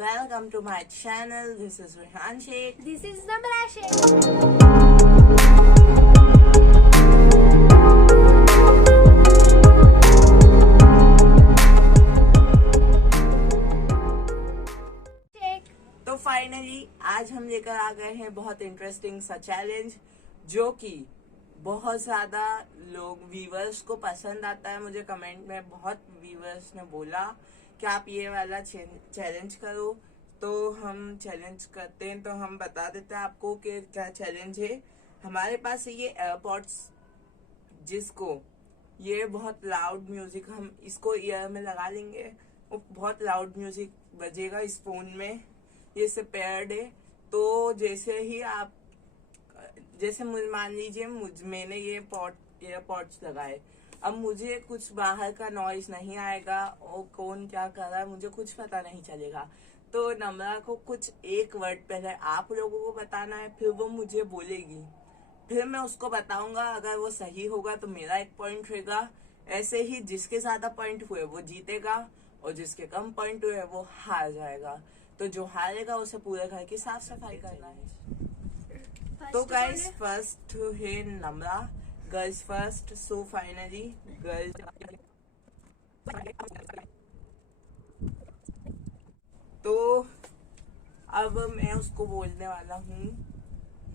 Welcome to my channel. This is Rehan Sheikh. This is Namra Sheikh. तो finally आज हम लेकर आ गए हैं बहुत इंटरेस्टिंग सा चैलेंज जो कि बहुत ज्यादा लोग व्यूवर्स को पसंद आता है। मुझे कमेंट में बहुत व्यूवर्स ने बोला कि आप ये वाला चैलेंज करो, तो हम चैलेंज करते हैं। तो हम बता देते हैं आपको कि क्या चैलेंज है। हमारे पास ये एयरपॉड्स, जिसको ये बहुत लाउड म्यूजिक, हम इसको ईयर में लगा लेंगे, वो बहुत लाउड म्यूजिक बजेगा इस फोन में। ये से पेयर्ड है, तो जैसे ही आप, जैसे मान लीजिए मैंने ये एयरपॉड्स लगाए, अब मुझे कुछ बाहर का नॉइज नहीं आएगा और कौन क्या कर रहा है मुझे कुछ पता नहीं चलेगा। तो नम्रा को कुछ एक वर्ड पहले आप लोगों को बताना है, फिर वो मुझे बोलेगी, फिर मैं उसको बताऊंगा। अगर वो सही होगा तो मेरा 1 पॉइंट रहेगा। ऐसे ही जिसके ज्यादा पॉइंट हुए वो जीतेगा और जिसके कम पॉइंट हुए वो हार जाएगा। तो जो हारेगा उसे पूरे घर की साफ सफाई करना है। तो गाइस फर्स्ट है Namra, girls first. So finally girls, तो अब मैं उसको बोलने वाला हूँ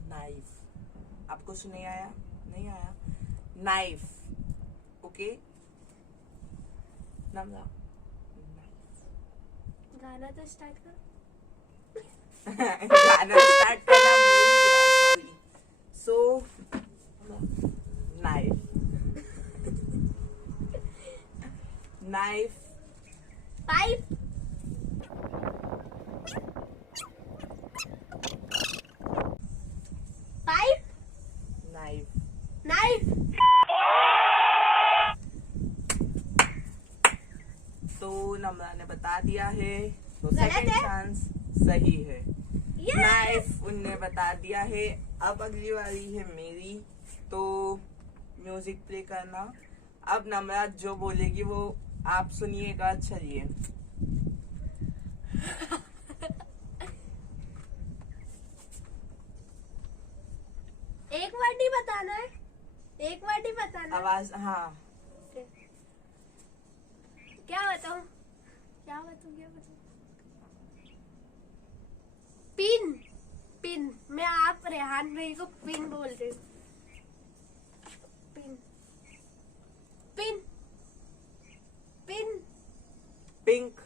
नाइफ। आपको सुन नहीं आया? नहीं आया? नाइफ। ओके नम्रा, गाना तो स्टार्ट कर। गाना स्टार्ट करना भूल गया, sorry. So knife, knife, pipe, pipe, knife, knife. तो नम्रा ने बता दिया है, तो गलत सेकंड है? चांस सही है। Yes! नाइफ उनने बता दिया है। अब अगली वाली है मेरी, तो म्यूजिक प्ले करना। अब नम्रा जो बोलेगी वो आप सुनिएगा। चलिए। एक वर्ड ही बताना है, एक वर्ड ही बताना है। आवाज, हाँ। क्या बताऊं, क्या बताऊं, क्या बताऊं? Pin, pin. मैं आप रेहान भाई को पिन बोलते हूँ। Pin, pin, pin, pink,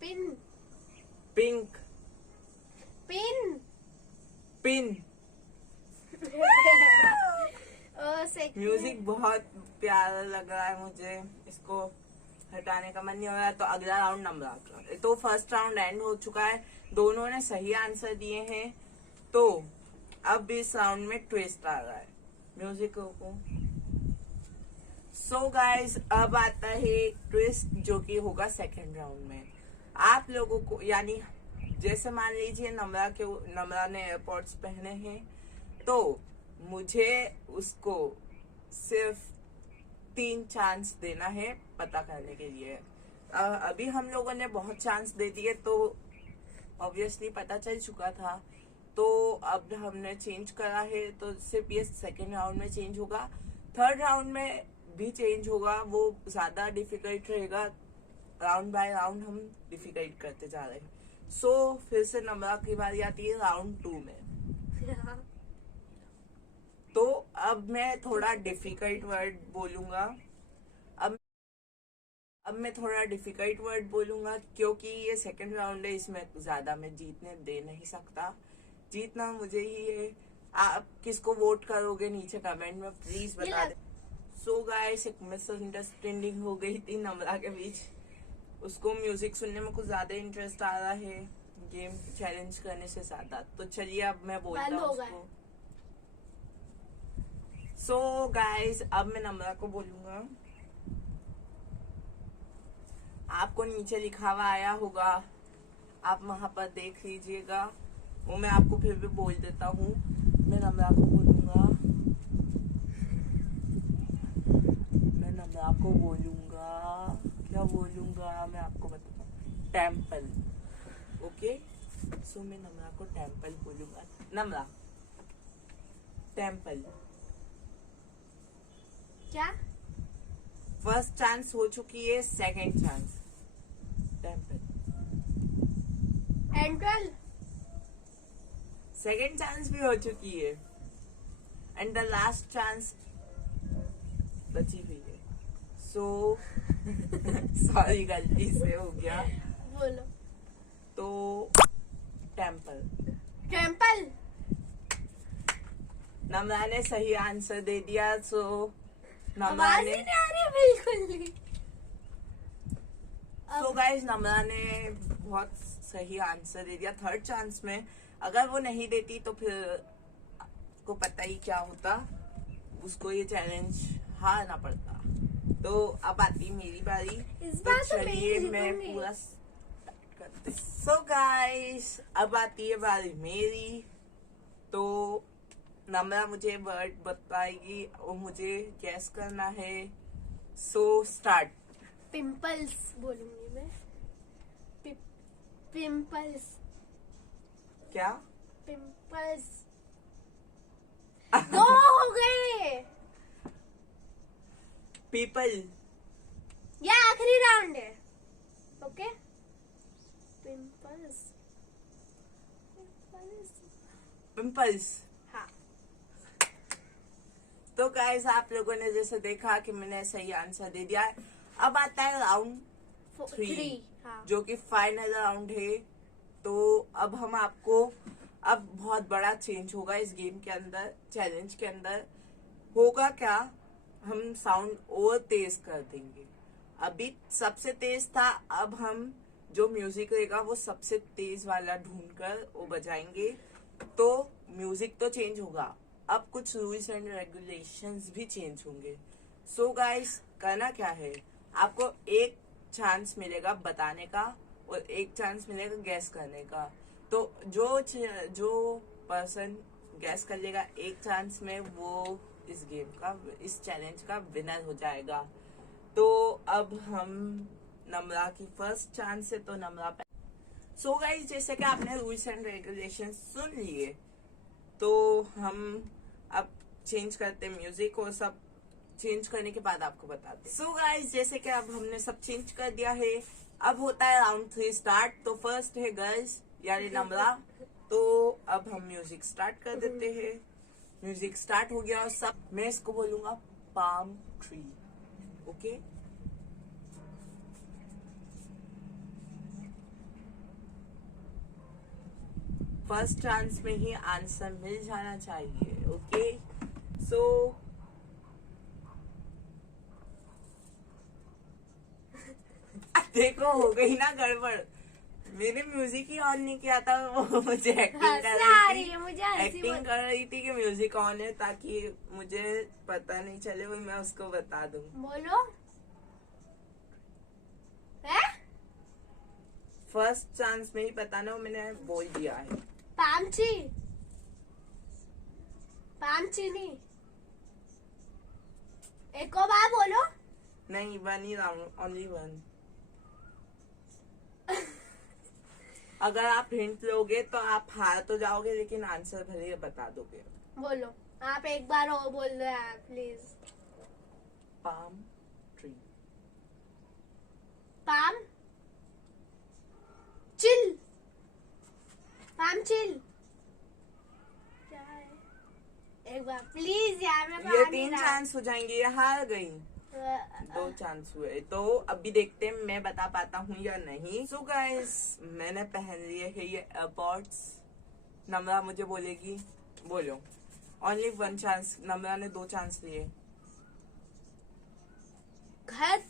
pin, pink, pin. Pin. Music बहुत प्यारा लग रहा है मुझे, इसको हटाने का मन नहीं हो रहा। तो अगला राउंड नम्रा का। तो फर्स्ट राउंड एंड हो चुका है, दोनों ने सही आंसर दिए हैं। तो अब इस राउंड में ट्विस्ट आ रहा है। म्यूजिक को। सो गाइस, अब आता है ट्विस्ट जो कि होगा सेकंड राउंड में। आप लोगों को, यानी जैसे मान लीजिए नम्रा ने एयरपॉड्स पहने हैं, तो मुझे उसको सिर्फ 3 चांस देना है पता करने के लिए। अभी हम लोगों ने बहुत चांस दे दिए, तो ऑब्वियसली पता चल चुका था। तो अब हमने चेंज करा है, तो सिर्फ ये सेकेंड राउंड में चेंज होगा। थर्ड राउंड में भी चेंज होगा, वो ज्यादा डिफिकल्ट रहेगा। राउंड बाय राउंड हम डिफिकल्ट करते जा रहे हैं। सो फिर से नम्रा की बारी आती है राउंड 2 में। तो अब मैं थोड़ा डिफिकल्ट वर्ड बोलूंगा। अब मैं थोड़ा डिफिकल्ट वर्ड बोलूंगा क्योंकि ये सेकंड राउंड है, इसमें ज्यादा मैं जीतने दे नहीं सकता। जीतना मुझे ही है। आप किसको वोट करोगे नीचे कमेंट में प्लीज बता दे। सो गाइस, एक मिसअंडरस्टैंडिंग हो गई थी नम्रा के बीच। उसको म्यूजिक सुनने में कुछ ज्यादा इंटरेस्ट आ रहा है गेम चैलेंज करने से ज्यादा। तो चलिए अब मैं बोलता हूँ उसको। सो गाइस, अब मैं नम्रा को बोलूंगा। आपको नीचे लिखा हुआ आया होगा, आप वहां पर देख लीजिएगा। वो मैं आपको फिर भी बोल देता हूँ। मैं नम्रा को बोलूंगा, मैं नम्रा को बोलूंगा, क्या बोलूंगा मैं आपको बताता हूँ। टेम्पल। ओके, सो मैं नम्रा को टेम्पल बोलूंगा। नम्रा, टेम्पल। क्या? फर्स्ट चांस हो चुकी है, second chance. Temple. Enteral. Second chance भी हो चुकी है, एंड द लास्ट चांस बची हुई है। सो सॉरी, गलती से हो गया। बोलो। तो टेम्पल। टेम्पल। नम्रा ने सही आंसर दे दिया। सो नम्रा आवाज ने, ही नहीं आ रही है बिल्कुल भी। सो गाइस, नम्रा ने बहुत सही आंसर दे दिया थर्ड चांस में। अगर वो नहीं देती तो फिर आपको पता ही क्या होता, उसको ये चैलेंज हारना पड़ता। तो अब आती मेरी बारी। इस तो बार तो मैं चलिए ही मैं जीतूंगी। पूरा करते। सो गाइस, अब आती है बारी मेरी। तो नम्रा मुझे वर्ड बताएगी और मुझे गैस करना है। So start. पिंपल्स बोलूंगी मैं। पिंपल्स। क्या? पिंपल्स। दो हो गए। पीपल। ये आखिरी राउंड है। ओके। पिंपल्स। पिंपल्स। पिंपल्स। हाँ। तो गाइस, आप लोगों ने जैसे देखा कि मैंने सही आंसर दे दिया है। अब आता है राउंड 3, हाँ। जो कि फाइनल राउंड है। तो अब हम आपको, अब बहुत बड़ा चेंज होगा इस गेम के अंदर, चैलेंज के अंदर। होगा क्या, हम साउंड और तेज कर देंगे। अभी सबसे तेज था, अब हम जो म्यूजिक रहेगा वो सबसे तेज वाला ढूंढकर वो बजाएंगे। तो म्यूजिक तो चेंज होगा, अब कुछ रूल्स एंड रेगुलेशंस भी चेंज होंगे। सो गाइस, करना क्या है, आपको एक चांस मिलेगा बताने का और एक चांस मिलेगा गैस करने का। तो जो पर्सन गैस कर लेगा एक चांस में, वो इस गेम का, इस चैलेंज का विनर हो जाएगा। तो अब हम नम्रा की फर्स्ट चांस है, तो नम्रा। सो गाइस, जैसे कि आपने रूल्स एंड रेगुलेशन सुन लिए, तो हम अब चेंज करते म्यूजिक, और सब चेंज करने के बाद आपको बताते। सो गाइस, जैसे कि अब हमने सब चेंज कर दिया है, अब होता है राउंड 3 स्टार्ट। तो फर्स्ट है गर्ल्स यानी नम्रा। तो अब हम म्यूजिक स्टार्ट कर देते हैं। म्यूजिक स्टार्ट हो गया और सब, मैं इसको बोलूंगा palm tree. Okay, first chance में ही आंसर मिल जाना चाहिए। ओके, सो देखो, हो गई ना गड़बड़। मैंने म्यूजिक ही ऑन नहीं किया था, वो मुझे एक्टिंग कर आ रही रही है थी। मुझे हंसी एक्टिंग कर रही थी कि म्यूजिक ऑन है, ताकि मुझे पता नहीं चले, वो मैं उसको बता दूं। बोलो। है? फर्स्ट चांस में ही बताना, वो मैंने बोल दिया है। पामची। पामचीनी। एक और बार बोलो। नहीं, वन ही राउंड, ओनली वन। अगर आप हिंट लोगे तो आप हार तो जाओगे, लेकिन आंसर भले ही बता दोगे। बोलो। आप एक बार और बोल दो यार please. Palm tree. Palm chill. Palm chill. क्या है? एक बार प्लीज यार, मैं ये पाम 3 नहीं चांस हो जाएंगे, ये हार गई। रहा। 2 चांस हुए, तो अभी देखते हैं मैं बता पाता हूँ या नहीं। सो गाइस, मैंने पहन लिए है ये एयरपॉड्स। नम्रा मुझे बोलेगी, बोलो। ओनली 1 चांस, नम्रा ने 2 चांस लिए। घर,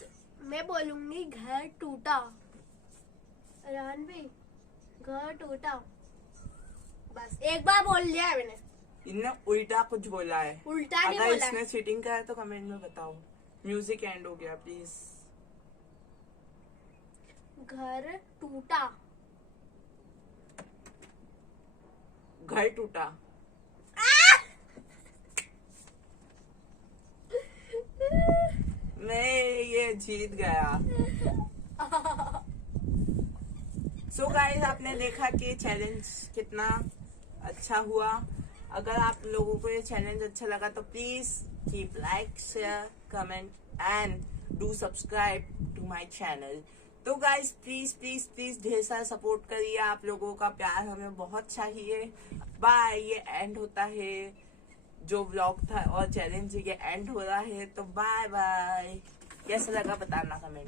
मैं बोलूंगी घर टूटा। रहन भाई, घर टूटा। बस एक बार बोल दिया है मैंने। इनने उल्टा कुछ बोला है। उल्टा नहीं अगर बोला। इसने चीटिंग करा है तो कमेंट में बताओ। म्यूजिक एंड हो गया, प्लीज। घर टूटा। घर टूटा। मैं ये जीत गया। सो गाइस, आपने देखा कि चैलेंज कितना अच्छा हुआ। अगर आप लोगों को ये चैलेंज अच्छा लगा तो please keep like, share, comment and do subscribe to my channel. तो गाइस प्लीज प्लीज प्लीज ढेर सारा सपोर्ट करिए, आप लोगों का प्यार हमें बहुत चाहिए। बाय। ये एंड होता है, जो व्लॉग था और चैलेंज ये एंड हो रहा है, तो बाय बाय। कैसा लगा बताना कमेंट।